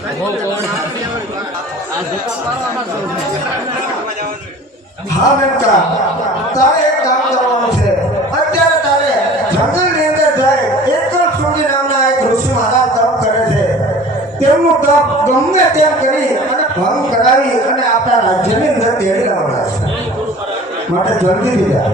હા બેટા, તારે એક કામ કરવાનું છે. અત્યારે તારે જંગલની અંદર જાય. એક સુંદી નામના એક ઋષિ મહારાજ તપ કરે છે. તેમનું તપ ગમે તેમ કરી અને ભંગ કરાવી અને આપણા રાજ્યની અંદર તેડી લાવવાના છે. માટે જલ્દીથી જા.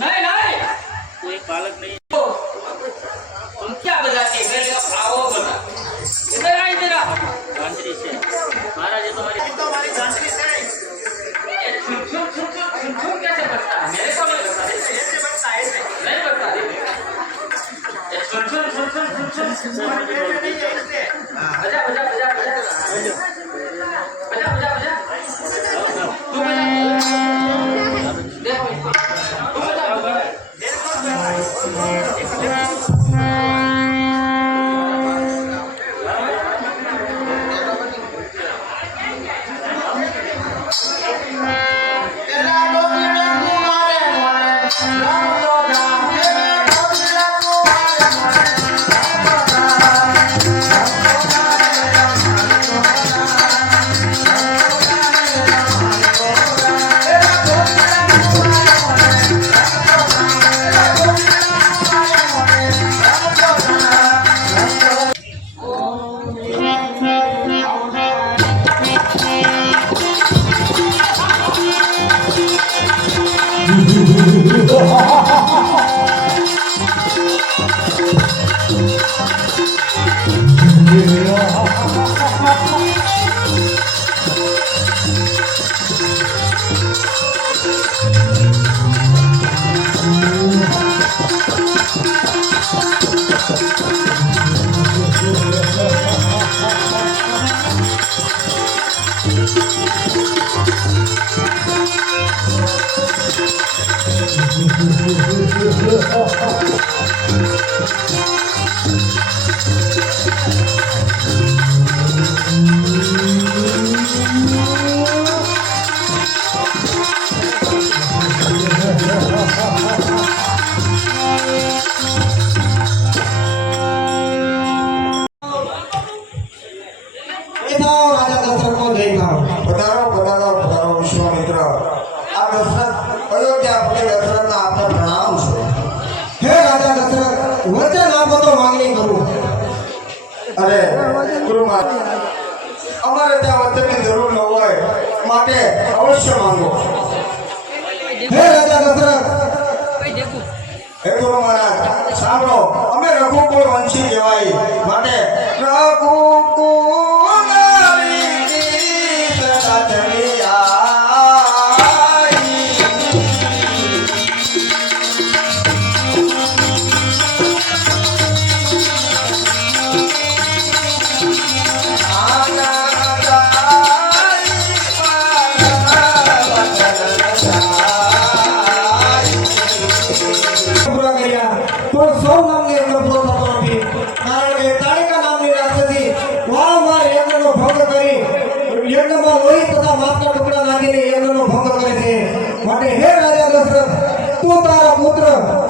नहीं नहीं कोई बालक नहीं. तुम क्या बजाते मेरे आओ बता इधर आ इधर आ. गांजरी से महाराज ये तुम्हारी गांजरी से छुम कैसे बजता है मेरे को नहीं बजता. ऐसे बजता है ऐसे नहीं बजता. बजा बजा बजा बजा बजा बजा बजा तू बजा देखो इसको तू बजा અમારે ત્યાં વતનની જરૂર ન હોય માટે અવશ્ય માંગો. હે રાજા દશરથ, હે ગુરુ મહારાજ સાંભળો. અમે રઘુકુળ વંશી કહેવાય માટે રઘુકુળ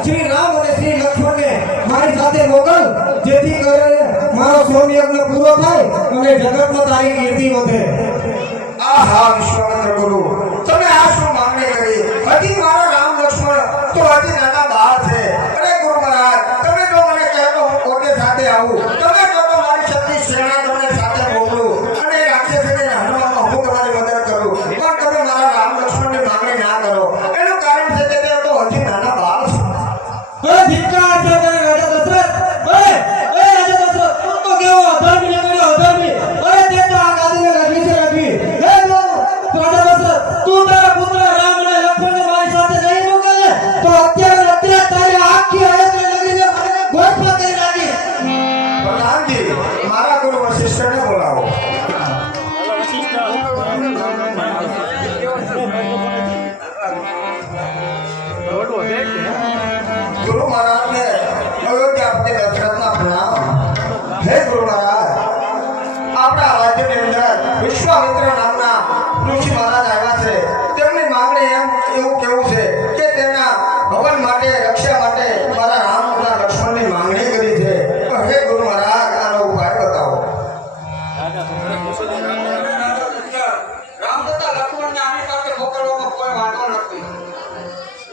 श्री राम और श्री लक्ष्मण ने मारी साथे मोकल जेथी करे मारो सोम यज्ञ पूरो थाय અને જગતમાં તારી કીર્તિ વધે. આહા વિશ્વામિત્ર ગુરુ, તમે આ શું માંગણી કરી? હજી મારા રામ લક્ષ્મણ તો હજી નાના બાળ છે. અરે ગુરુ મહારાજ, તમે તો મને કહો હું કોટે સાથે આવું, તમે તો મારી હે ગુરુ મહારાજ, આપણા રાજ્યની અંદર વિશ્વામિત્ર નામના ઋષિ મહારાજ આવ્યા છે. તેમની માંગણી એવું કેવું છે કે તેના ભવન માટે, રક્ષા માટે મારા રામ તથા લક્ષ્મણની માંગણી કરી છે. તો હે ગુરુ મહારાજ, આનો ઉપાય બતાવો. રામ તથા લક્ષ્મણને આની પાસે મોકલવામાં કોઈ વાંધો નથી.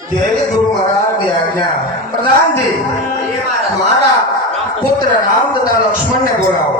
જય ગુરુ મહારાજની આજ્ઞા. પ્રધાનજી, મારા પુત્ર રામ તથા લક્ષ્મણને બોલાવો.